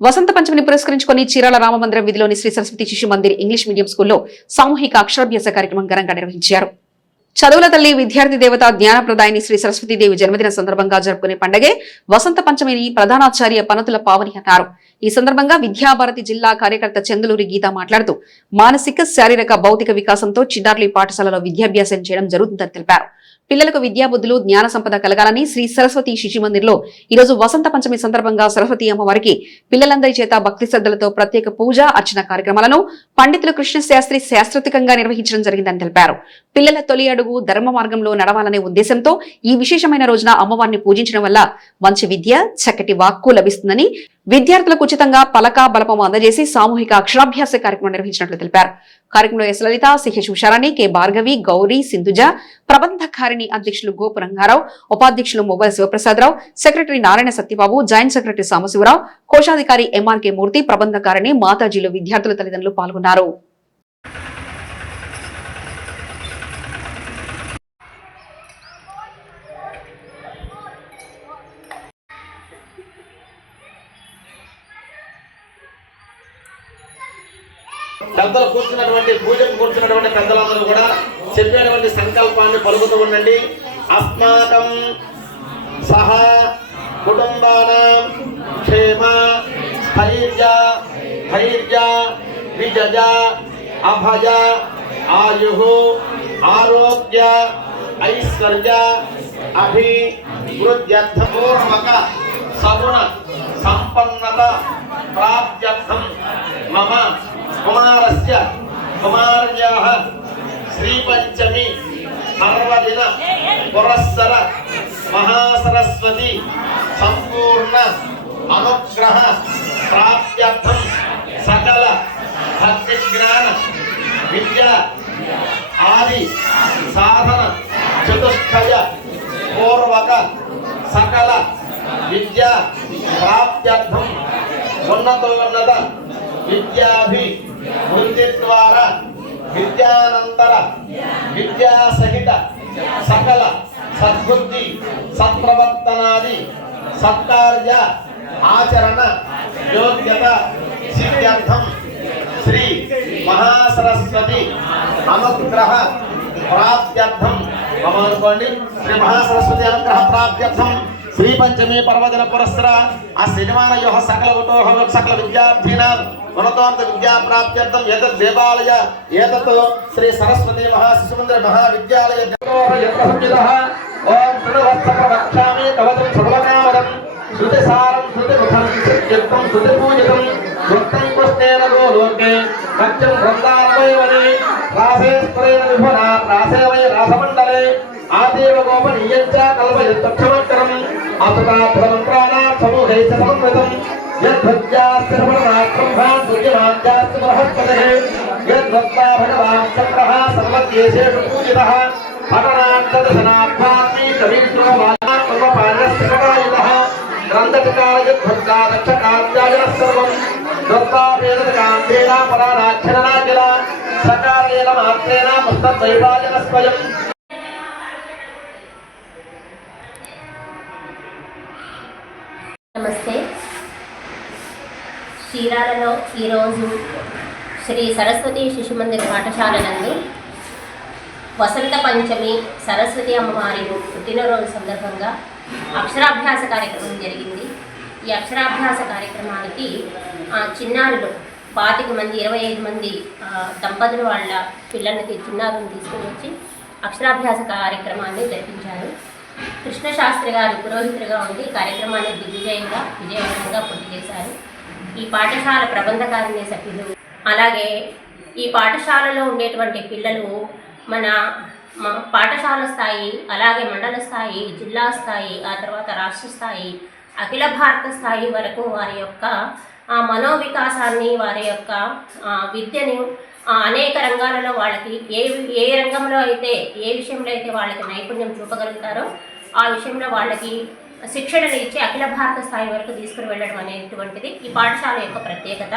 వసంత పంచమిని పురస్కరించుకొని చీరాల రామమందిరం విధిలోని శ్రీ సరస్వతి శిశు Mandir English medium స్కూల్లో సామూహిక అక్షరాభ్యాస కార్యక్రమం ఘనంగా నిర్వహించారు. చదువుల తల్లి విద్యార్థి దేవత జ్ఞానప్రదాయని శ్రీ సరస్వతీదేవి జన్మదిన సందర్భంగా జరుపుకునే పండగే వసంత పంచమిని ప్రధానాచార్య పనతుల పావని అన్నారు. ఈ సందర్భంగా విద్యాభారతి జిల్లా కార్యకర్త చందులూరి గీత మాట్లాడుతూ మానసిక శారీరక భౌతిక వికాసంతో చిన్నారులు పాఠశాలలో విద్యాభ్యాసం చేయడం జరుగుతుందని తెలిపారు. పిల్లలకు విద్యాబుద్ధులు జ్ఞాన సంపద కలగాలని శ్రీ సరస్వతి శిశు మందిర్లో ఈరోజు వసంత పంచమి సందర్భంగా సరస్వతి అమ్మవారికి పిల్లలందరి చేత భక్తి శ్రద్ధలతో ప్రత్యేక పూజ అర్చన కార్యక్రమాలను పండితులు కృష్ణ శాస్త్రి శాస్త్రతికంగా నిర్వహించడం జరిగిందని తెలిపారు. పిల్లల తొలి అడుగు ధర్మ మార్గంలో నడవాలనే ఉద్దేశంతో ఈ విశేషమైన రోజున అమ్మవారిని పూజించడం వల్ల మంచి విద్య చక్కటి వాక్కు లభిస్తుందని విద్యార్థులకు ఉచితంగా పలక బలపం అందజేసి సామూహిక అక్షరాభ్యాస కార్యక్రమం నిర్వహించినట్లు తెలిపారు. కార్యక్రమంలో S Lalitha CH Usharani K Bhargavi Gowri Sindhuja ప్రబంధకారిణి అధ్యక్షులు గోపు రంగారావు ఉపాధ్యక్షులు mobile Sivaprasadarao secretary Narayana Satyababu joint secretary Sambasivarao కోశాధికారి ఎంఆర్కే మూర్తి ప్రబంధకారిణి మాతాజీలు విద్యార్థుల తల్లిదండ్రులు పాల్గొన్నారు. పెద్దలు కూర్చున్నటువంటి పూజకు కూర్చున్నటువంటి పెద్దలందరూ కూడా చెప్పినటువంటి సంకల్పాన్ని పలుకుతూ ఉండండి. అస్మాకం సహా కుటుంబానం క్షేమ స్థైర్య ధైర్య విజయ అభయ ఆయు ఆరోగ్య ఐశ్వర్య అభివృద్ధ్యర్థపూర్వక సగుణ సంపన్నత ప్రాప్త్యర్థం మమ. కుమారస్య కుమార్యాహ శ్రీపంచమి పర్వదిన పురస్సర మహాసరస్వతి సంపూర్ణ అనుగ్రహ ప్రాప్త్యర్థం సకల భక్తి జ్ఞాన విద్య ఆది సాధన చతుష్టయ పూర్వక సకల విద్య ప్రాప్త్యర్థం ఉన్నతోన్నత విద్యాభి వృత్తి ద్వారా విద్యానంతర విద్యా సహిత సకల సద్బుద్ధి సత్ప్రవర్తనాది సత్కార్య ఆచరణ యోగ్యత సిద్ధ్యర్థం శ్రీ మహాసరస్వతి అనుగ్రహ ప్రాప్త్యర్థం. మమ అనుకోండి శ్రీ మహాసరస్వతి అనుగ్రహ ప్రాప్త్యర్థం. శ్రీ పంచమి పర్వదిన పురస్సర ఆ యజమానయోః సకల కుటోహ సకల విద్యార్థినాం ఉన్నతోన్నత విద్యా ప్రాప్త్యర్థం ఏతత్ దేవాలయ ఏతత్ శ్రీ సరస్వతి మహాశిశుమందిర మహావిద్యాలయ సంయుధః ఓం శృణవత్సక వక్ష్యామి కవచం సఫలకామదం శృతిసారం శృతిముఖం శృత్యుక్తం శృతిపూజితం వృత్తం కృష్ణేన గోలోకే. మత్యం వృందారమయవనే రాసేశ్వరేణ విభునా రాసే వై రాసమండలే. ఆదేవ గోపనీయం చ కల్పయత్తక్షమక్కరం అసుతాత్మంత్రాణా సమూహై సమన్వితం. యద్భజ్యాస్య సమరణాక్రమ్భాన్ బృహస్పతిః యద్భక్తా భగవాన్ చక్రः సర్వద్యేషేషు పూజితः పఠనాత్తదశనాభ్యాస్మి కవీశ్వర వాచాన్ కర్మపారస్య కటాయుధः సర్వం పరారాక్షరనాకిల మాత్రేణ స్వయం చీరాలలో ఈరోజు శ్రీ సరస్వతి శిశు మందిర్ పాఠశాల నందు వసంత పంచమి సరస్వతి అమ్మవారి పుట్టినరోజు సందర్భంగా అక్షరాభ్యాస కార్యక్రమం జరిగింది. ఈ అక్షరాభ్యాస కార్యక్రమానికి చిన్నారులు పాతిక మంది ఇరవై ఐదు మంది దంపతులు వాళ్ళ పిల్లలకి చిన్నారులను తీసుకుని వచ్చి అక్షరాభ్యాస కార్యక్రమాన్ని జరిపించారు. కృష్ణశాస్త్రి గారు పురోహితులుగా ఉండి కార్యక్రమాన్ని దిగ్విజయంగా విజయవంతంగా పూర్తి చేశారు. ఈ పాఠశాల ప్రబంధకారిణి సభ్యులు. అలాగే ఈ పాఠశాలలో ఉండేటువంటి పిల్లలు మన పాఠశాల స్థాయి అలాగే మండల స్థాయి జిల్లా స్థాయి ఆ తర్వాత రాష్ట్ర స్థాయి అఖిల భారత స్థాయి వరకు వారి యొక్క ఆ మనోవికాసాన్ని వారి యొక్క విద్యను అనేక రంగాలలో వాళ్ళకి ఏ ఏ రంగంలో అయితే ఏ విషయంలో అయితే వాళ్ళకి నైపుణ్యం చూపగలుగుతారో ఆ విషయంలో వాళ్ళకి శిక్షణలు ఇచ్చి అఖిల భారత స్థాయి వరకు తీసుకుని వెళ్ళడం అనేటువంటిది ఈ పాఠశాల యొక్క ప్రత్యేకత.